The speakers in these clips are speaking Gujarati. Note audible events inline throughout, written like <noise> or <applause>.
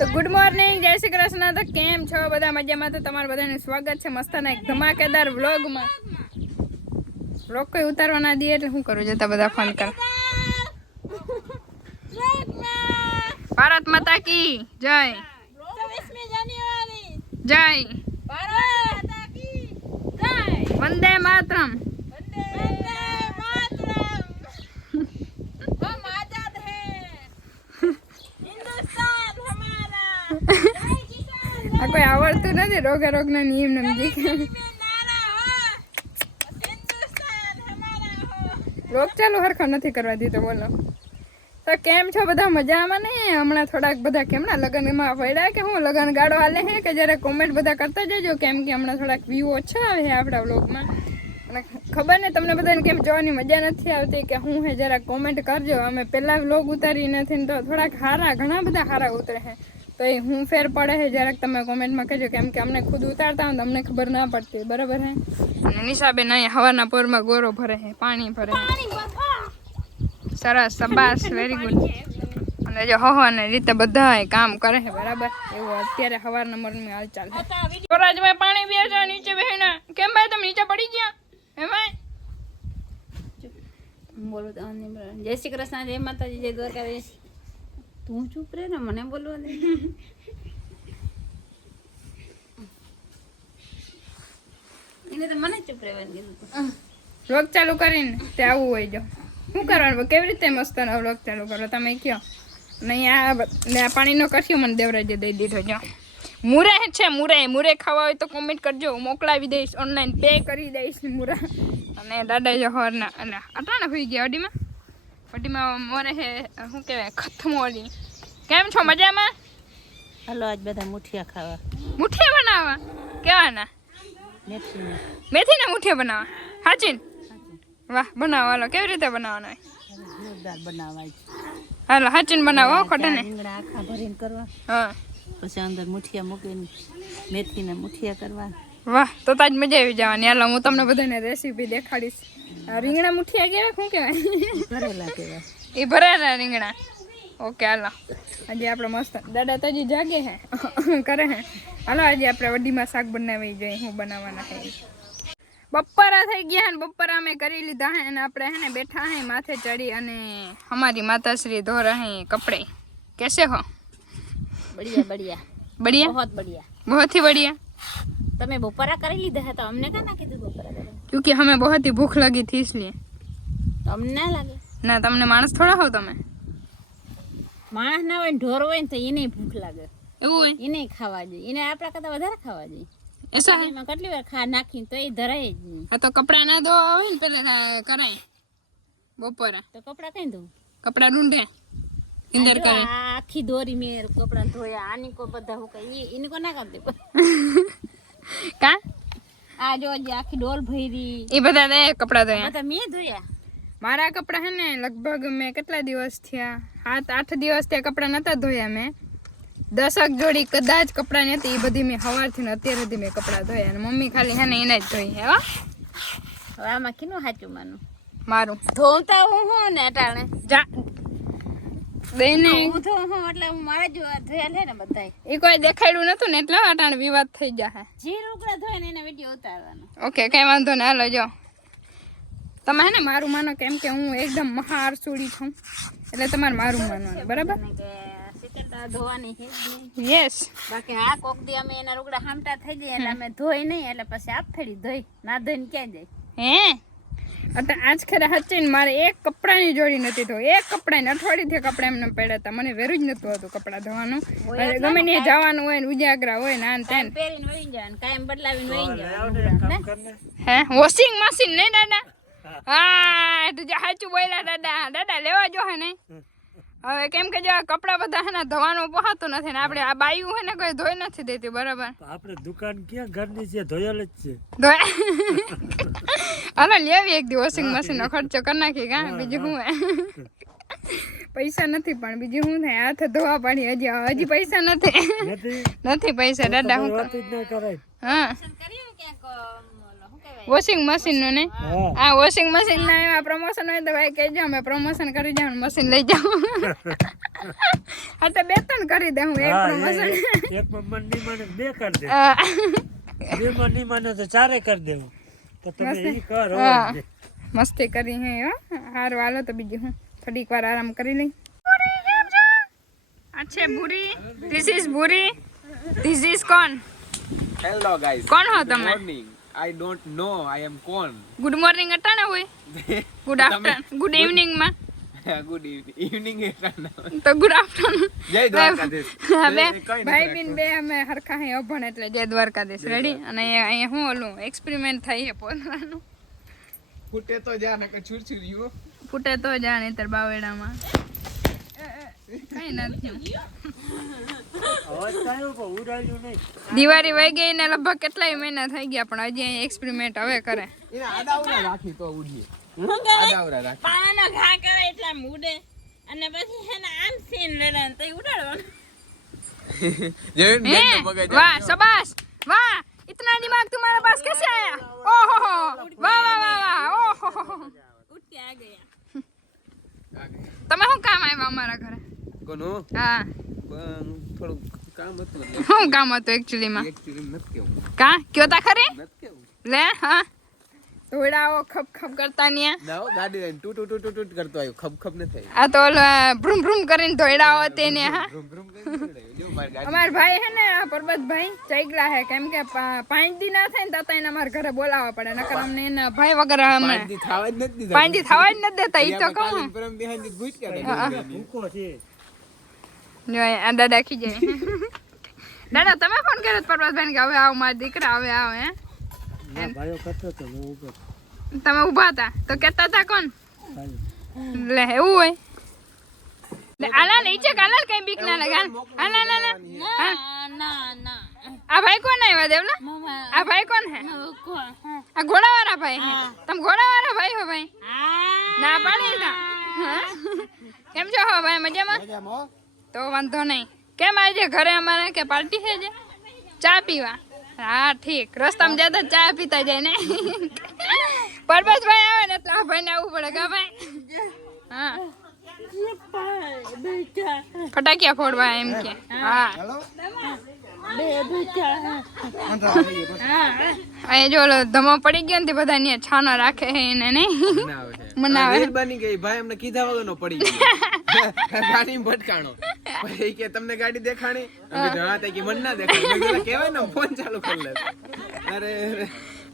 તો ગુડ મોર્નિંગ જય શ્રી કૃષ્ણ. તો કેમ છો બધા મજામાં? તો તમારું બધાનું સ્વાગત છે મસ્તાના એક ધમાકેદાર વ્લોગમાં વ્લોગ કોઈ ઉતારવા ના દે એટલે શું કરું? જતા બધા ફોન કર. ભારત માતા કી જય. જય. વંદે માતરમ આ કોઈ આવડતું નથી રોગે રોગના નિયમ નમજી રોગ ચાલુ હરખો નથી કરવા દીધો બોલો તો કેમ છો બધા મજામાં ને હમણાં થોડાક બધા કેમના લગ્નમાં પડ્યા કે હું લગ્ન ગાડો હાલે હે કે જ્યારે કોમેન્ટ બધા કરતા જજો કેમ કે હમણાં થોડાક વ્યૂ ઓછા આવે છે આપણા વ્લોગમાં અને ખબર ને તમને બધાને કેમ જોવાની મજા નથી આવતી કે હું હે જરા કોમેન્ટ કરજો. અમે પહેલાં વ્લોગ ઉતારી નથી ને તો થોડાક હારા ઘણા બધા હારા ઉતરે છે તો એ હું ફેર પડે છે જરાક તમે કોમેન્ટમાં કહેજો કેમ કે અમને ખુદ ઉતારતા હોય તો અમને ખબર ના પડતી બરાબર હે? અને નિશાબેન અહીંયા હવાના પોરમાં ગોરો ભરે છે પાણી ભરે છે. સરસ સબાસ વેરી ગુડ અને જો હવાને રીતે બધા કામ કરે છે બરાબર? એવું અત્યારે હવારના મરની હાલચાલ છે. સ્વરાજભાઈ પાણી પીએ છે નીચે બેહીને. કેમ ભાઈ તમે નીચે પડી ગયા? હે ભાઈ? બોલો તો આને બોલો. જય શ્રી કૃષ્ણ જય માતાજી જય દ્વારકાધીશ. તું ચૂપ રે ને, મને બોલવા દે. ચાલુ કરીને તે આવું હોય જો. શું કરવાનું? કેવી રીતે મસ્ત વ્લોગ ચાલુ કરો તમે કયો ને અહીંયા પાણીનો કઠિયો મને દેવરાજે દઈ દીધો જો. મુરે છે, મુરે. મુરે ખાવા હોય તો કોમેન્ટ કરજો. મોકલાવી દઈશ ઓનલાઈન પે કરી દઈશ મુરા. અને દાદા જો હોરના અને અટાણે હોઈ ગયા અડીમાં અડીમાં મોરે હે, શું કહેવાય? ખથમોરી કેમ છો મજામાં? હાલો આજ બધા મુઠિયા ખાવા. મુઠિયા બનાવવા? કેવાના? મેથીના મુઠિયા બનાવવા? હાચીન? વાહ બનાવો હાલો. કેવી રીતે બનાવવાના જોરદાર બનાવાય હાલો હાચીન બનાવો ખોટા ને. રીંગણા આખા ભરીને કરવા. હા. પછી અંદર મુઠિયા મૂકીને મેથીના મુઠિયા કરવા. વાહ તો તાજ મજા આવી જવાની. હાલો હું તમને બધાને રેસીપી દેખાડીશ. રીંગણા મુઠિયા કેવા શું કહેવાય ભરેલા કહેવાય એ ભરેલા રીંગણા. ઓકે હાલો આજે આપણે મસ્ત દાદા તો હજી જાગે હે કરે હે હાલો આજે આપણે વડીમાં શાક બનાવી જોઈએ હું બનાવવાના છે ઈ. બપોરા થઈ ગયા હે ને બપોરા અમે કરી લીધા હે અને આપણે હે ને બેઠા હે માથે ચડી અને અમારી માતાશ્રી ધો રહે કપડે કેસે હો બઢિયા બઢિયા બઢિયા બહોત બઢિયા बहुत ही बढ़िया તમે બપોરા કરી લીધા હતા અમને કાં ના કીધું બપોરા કરવા क्योंकि हमें बहुत ही भूख लगी थी इसलिए તો અમને ના લાગે ના તમને માણસ થોડા હો તમે માણસ ના હોય ને ઢોર હોય ને તો એને ભૂખ લાગે. એવું હોય? એને ખાવા જોઈએ. એને આપણા કરતા વધારે ખાવા જોઈએ. એમાં કેટલી વાર ખા નાખીને તો એ ધરાય જ નહીં. આ તો કપડા ના ધોવા હોય ને પેલા કરાય. બપોરે. તો કપડા કઈ ધોવું? કપડા ઢૂંઢે ઇંદર કરે. આખી દોરી મેં કપડા ધોયા આની કો બધા હું કઈ એને કો ના કરી દે. કા? આ જો જે આખી ડોલ ભરી. એ બધા દે કપડા ધોયા. બધા મેં ધોયા. મારા કપડા હે ને લગભગ મેં કેટલા દિવસ થયા? સાત આઠ દિવસ ત્યાં કપડાં નતા ધોયા મેં. દસક જોડી કદાચ કપડાં ની હતી એ બધી મેં સવારથી ને અત્યાર સુધી મેં કપડાં ધોયા અને મમ્મી ખાલી હે ને એને જ ધોઈ હે હવે આમાં કીનું સાચું માનું મારું. ધોતા હું હું ને અટાણે? જા. બેને. હું હું એટલે હું મારા જો ધોયા લે ને બધાય. એ કોઈ દેખાડ્યું નતું ને એટલે અટાણે વિવાદ થઈ જાય જે રોકડા ધોયા ને એના વીડિયો ઉતારવાનો. ઓકે કઈ વાંધો ને હાલો જો. તમે હે ને મારું માનો કેમ કે હું એકદમ મહારસુડી છું. એટલે તમારે મારું માનવાનું બરાબર? અને કે સિકરતા ધોવાની છે. જ નહીં. યસ બાકી આ કોક દી અમે એના રોકડા હામટા થઈ જાય એટલે અમે ધોઈ નહીં એટલે પછી આપ ફેરી ધોઈ ના ધોઈને ક્યાં જાય? હે? એટલે આજ ખેરે હચીને મારે એક કપડાની જોડી નથી તો એક કપડાની અઠવાડિયેથી કપડા એમને પડ્યા હતા. મને વેરું જ નતું હતું કપડા ધોવાનું. એટલે ગમે ને જવાનું હોય ને ઉજાગરા હોય ને આન તેન. પહેરીને વળી કાયમ બદલાવીને વળી જવાનું હે? વોશિંગ મશીન નહીં દાદા? હા તું જે સાચું બોલ્યા દાદા. દાદા લેવા જો હે ને હવે કેમ કે જો આ કપડાં બધા હે ને ધોવાનું પહાતું નથી ને આપણે આ બાયું હે ને કોઈ ધોઈ નથી દેતી બરાબર. તો આપણે દુકાન ક્યાં ઘરની છે? ધોયેલ જ છે. હાલો લેવી એક દી વોશિંગ મશીન નો ખર્ચો કરી નાખી કા બીજું હું? પૈસા નથી પણ બીજું શું થાય? હાથે ધોવા પાડી હજી હજી પૈસા નથી. નથી? નથી પૈસા દાદા હું હા. વોશિંગ મશીનનું ને? આ વોશિંગ મશીન ના એવા પ્રમોશન હોય તો ભાઈ કહેજો અમે પ્રમોશન કરી જાવ મશીન લઈ જાવ <laughs> હા તો બે ત્રણ કરી દઉં એક હા, પ્રમોશન એ- એ- એક માં નહીં માને બે કરી દે. બે માં નહીં માને તો ચારે કરી દેવું તો તમે ઈ કરો મસ્તી કરી હે હો. હારું વાલો તો બીજું હું. થોડીક વાર આરામ કરી લઈ. આ છે ભૂરી. ધીસ ઇઝ ભૂરી. ધીસ ઇઝ કોણ? Hello guys. કોણ હો તમે? Morning. I don't know I am cone good morning અટાણે હોય ગુડ આફ્ટરનૂન ગુડ ઇવનિંગમાં ગુડ ઇવનિંગ એટલા તો ગુડ આફ્ટરનૂન જય દ્વારકાધીશ. <laughs> હવે ભાઈ બિન બે અમે હરખા હે અભણ એટલે જય દ્વારકાધીશ. રેડી અને અહીંયા હું ઓલું એક્સપેરિમેન્ટ થઈ છે પોતાનું ફૂટે તો જા કે છુરછુરિયું. ફૂટે તો જા તર બાવેડામાં કઈ નથી અવાજ કાયો પણ ઉડાડ્યું નહીં દિવાળી વહી ગઈ ને લગભગ કેટલાય મહિના થઈ ગયા પણ હજી અહીંયા એક્સપેરિમેન્ટ હવે કરે એને આડાવડા રાખી તો ઉડીએ. આડાવડા રાખી. પાણાનો ઘા કરે એટલે આમ ઉડે અને પછી છે ને આમ સીન લેલા તો ઉડાડવાનું જોયું ને हैं? બેનનું મગજ वाह शाबाश वाह इतना दिमाग तुम्हारे पास कैसे आया ओहो हो वाह वाह वाह वाह ओहो हो हो. ઉઠી આ ગયા તમે શું કામ આવ્યા અમારા ઘરે કોનું? હા પણ થોડુંક કામ હતું એટલે શું કામ હતું એકચ્યુઅલી માં actually નથી કેવું. કા કયો તા ખરી નથી કેવું. લે હા ધોડાઓ ખપ ખપ કરતા ની નાઓ ગાડી લઈને ટૂટ ટૂટ ટૂટ ટૂ ટૂ કરતો આવ્યો. ખપ ખપ ન થઈ આ તો ઓલો ભ્રુમ ભ્રુમ કરીને ધોડાઓ તેને હા ભ્રુમ ભ્રુમ કરીને. અમાર ભાઈ હે ને આ પરબતભાઈ ચૈગલા હે કેમ કે પાંચ દી ના થાય ને તાતા એને અમાર ઘરે બોલાવવા પડે નકર અમને એના ભાઈ વગર અમે પાંચ દી થાવા જ નથી દીધા. પાંચ દી થવા જ નથી દેતા ઈ તો કહું ને પરમ ભૂસ્યા હતા બેન બેન. ભૂકો છે જો આ દાદા ખી જાય દાદા તમે ફોન કર્યો પરબતભાઈ કે હવે આવ મારા દીકરા હવે આવો હે? ભાઈઓ કરતો તો મેં ઉપર તમે ઊભા હતા? તો કેતા હતા કોણ? લે એવું હોય? લે આલા લે છે કાલા કઈ બીક ના લાગે? આલા ના ના ના ના ના. આ ભાઈ કોણ આવ્યા દેવલા આ ભાઈ કોણ હે? આ આ ઘોડાવાળા ભાઈ હે? તમે ઘોડાવાળા ભાઈ હો ભાઈ? ના પાડી ના કેમ છો હો ભાઈ મજામાં? તો વાંધો નહીં. કેમ આજે ઘરે અમારે કે પાર્ટી છે જે ચા પીવા. હા ઠીક. રસ્તામાં જતા ચા પીતા જાય ને. પરબતભાઈ આવે ને એટલે આ ભાઈને આવવું પડે કા ભાઈ? હા. ફટાકિયા ફોડવા એમ કે. હા. અહીંયા જો ધમો પડી ગયો ને બધા ને છાનો રાખે છે એને નહીં મનાવે બની ગઈ ભાઈ એમને કીધા વગરનો પડી ગયો. ગાડી ભટકાણો. પછી કે તમને ગાડી દેખાણી? હા. તો કે મને ના દેખાણી કહેવાય ને ફોન ચાલુ કરી લે. અરે અરે.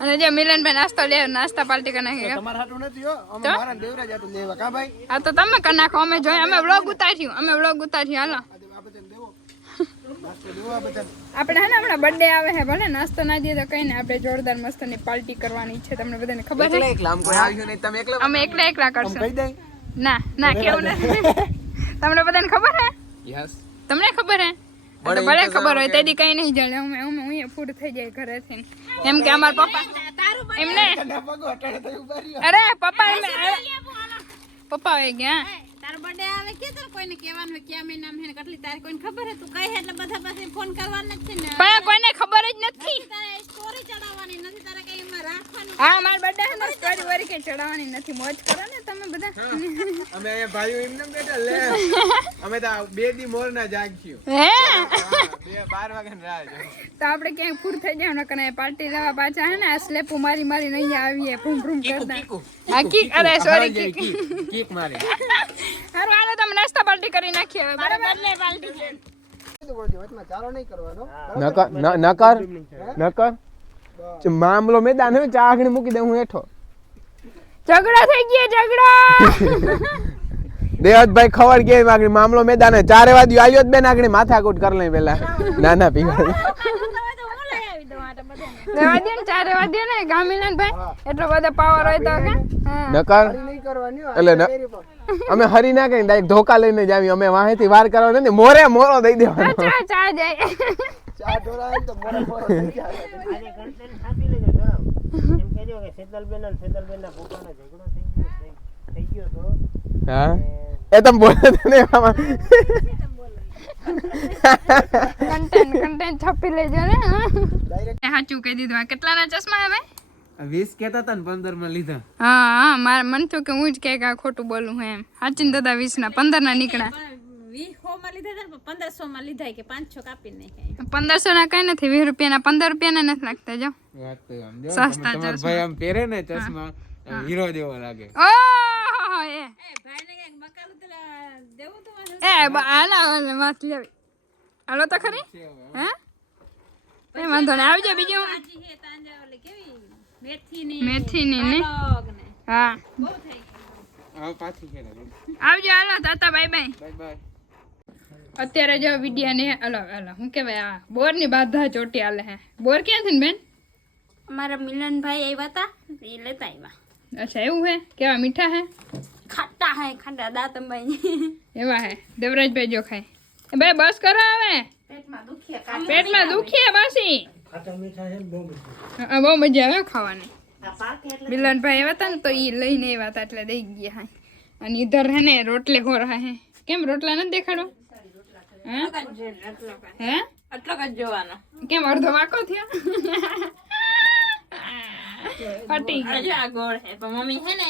અને જો મિલનભાઈ નાસ્તો લે નાસ્તા પાર્ટી કરી નાખી તમારા હાટું નથી હો. અમે તો? મારા દેવરાજ હાટું લેવા કા ભાઈ? આ તો તમે કરી નાખો અમે જોઈ અમે વ્લોગ ઉતાર્યું અમે વ્લોગ ઉતાર્યું હાલો. આપણે હે ને હમણાં બર્થડે આવે છે ભલે નાસ્તો ના દઈએ તો કઈ ને આપણે જોરદાર મસ્તની પાર્ટી કરવાની છે તમને બધાને ખબર છે? એકલા એકલા કોઈ આવ્યું નહીં તમે એકલા અમે એકલા એકલા કરશું. કહી દઈ ના ના કેવું નથી. તમને બધાને ખબર હે? યસ તમને ખબર હે? ભલે ખબર હોય તેથી કઈ નહીં જાણે. અમે અમે અહીંયા ફૂડ થઈ જાય ઘરેથી. એમ કે અમારા પપ્પા એમને તને પગો અટાડે થઈ ઊભા રહ્યો. અરે પપ્પા એમ પપ્પા હોય ગયા. તારો બર્થડે આવે કે તો કોઈને કહેવાનું હોય ક્યાં મહિનામાં હે કેટલી તારીખ કોઈને ખબર હે? તું હે એટલે બધા પાસે ફોન કરવાના જ છે ને. પણ કોઈને ખબર જ નથી તારે સ્ટોરી ચડાવવાની નથી તારે કઈ એમાં રાખવાનું હા મારા બર્થડે હે ને સ્ટોરી વરી કે ચડાવવાની નથી. મોજ કરો ને તમે બધા. અમે અહીંયા ભાઈઓ એમને બેઠા લે. અમે તો બે દી મોર ના જાગ્યું હે? બે 12 વાગે રાહ જો તો આપણે ક્યાંય ફૂર થઈ જાય ને કને પાર્ટી દેવા પાછા હે ને આ સ્લેપો મારી મારીને અહીંયા આવીએ ભૂમ ભૂમ કરતા. કીકુ, હા કિક અરે સોરી કિક. કીક, મારી. હારું હાલો તમે નાસ્તા પાર્ટી કરી નાખીએ હવે બરાબર? નકાર નહીં કરવાનો. નકર નકર. મામલો મેદાન હવે ચા આગળ મૂકી દે હું હેઠો. ઝઘડા થઈ ગયા ઝઘડા! દેવતભાઈ ખબર કે આગળ મામલો મેદાન હે. ચારે વાગ્યું આવ્યો જ બેન આગળ માથાકૂટ કરી લઈ પેલા. ના ના પીવા રેવા દે ને ચા રેવા દે ને ગામીલાન ભાઈ એટલો બધો પાવર હોય તો કે હા. નકર? હરી નહીં કરવાની હો, એટલે ન- ડેરી પર. અમે હરી ના કઈ ધોકા લઈને જ અમે વાહેથી વાર કરવા નથી મોરે મોરો દઈ દેવાનો ચા ઢોળાય તો મોરે મોરો થઈ જાય. આજે ઘંટડી થાપી લેજો જણાવો એમ કહેજો કે સેતલબેન અને સેતલબેનના પપ્પાનો ઝઘડો થઈ ગયો થઈ- થઈ ગયો તો. હા? એ તમે બોલે તો આમાં. કન્ટેન્ટ કન્ટેન્ટ છાપી લેજો ને સાચું કહી દીધું. આ કેટલાના ચશ્મા હવે? વીસ કેતા હતા ને પંદરમાં લીધા. હા હા મારે મન થયું કે હું જ કે આ ખોટું બોલું હે એમ. સાચીને દાદા વીસ ના પંદર ના નીકળ્યા. માં લીધા હતા પંદરસો માં લીધા કે પાંચસો કાપી નાખ્યા પંદરસો ના કઈ નથી વીસ રૂપિયાના પંદર રૂપિયાના નથી લાગતા જો. સસ્તા ભાઈ આમ પહેરે ને ચશ્મા હીરો જેવો લાગે. ઓહ એ. એ ભાઈને કંઈક મકાન પેલા દેવું તો મારે. એ બ- હાલો તો ખરી? હે? કઈ વાંધો નહીં આવજો બીજું મેથી ની? ને હા. આવજો હાલો tata bye bye bye bye અત્યારે જો વિડિયા ને અલો અલો હું કહેવાય આ બોરની બાધા ચોટી હાલે હે. બોર ક્યાંથી ને બેન? અમારા મિલનભાઈ આવ્યા હતા એ લેતા આવ્યા અચ્છા એવું હે? કેવા મીઠા હે? ખાટા હે ખાટા દાતંબાઈ એવા હે. દેવરાજભાઈ જો ખાય. એ ભાઈ બસ કરો હવે. પેટમાં દુખ્યા પેટમાં દુખીએ બાસી. ખાટા મીઠા છે ને બહુ મીઠા. હા, બહુ મજા આવે ખાવાની. આ પાકે એટલે મિલનભાઈ આવ્યા હતા ને તો ઈ લઈને આવ્યા હતા એટલે દઈ ગયા હા. અને ઈધર હે ને રોટલે હો રહા હે. કેમ રોટલા નથી દેખાડો હે હે? આટલો જ જોવાનો. કેમ અડધો વાકો થયો? ફટી ગયો. આ ગોળ હે પણ મમ્મી હે ને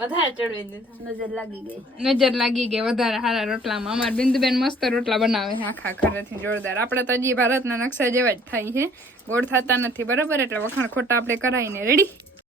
વધારે ચડવી દીધા. નજર લાગી ગઈ. નજર લાગી ગઈ વધારે સારા રોટલામાં. અમાર બિંદુબેન મસ્ત રોટલા બનાવે છે આખા ઘરેથી જોરદાર. આપણે તો હજી ભારતના નકશા જેવા જ થાય છે. ગોળ થતા નથી બરાબર? એટલે વખાણ ખોટા આપણે કરાવીને રેડી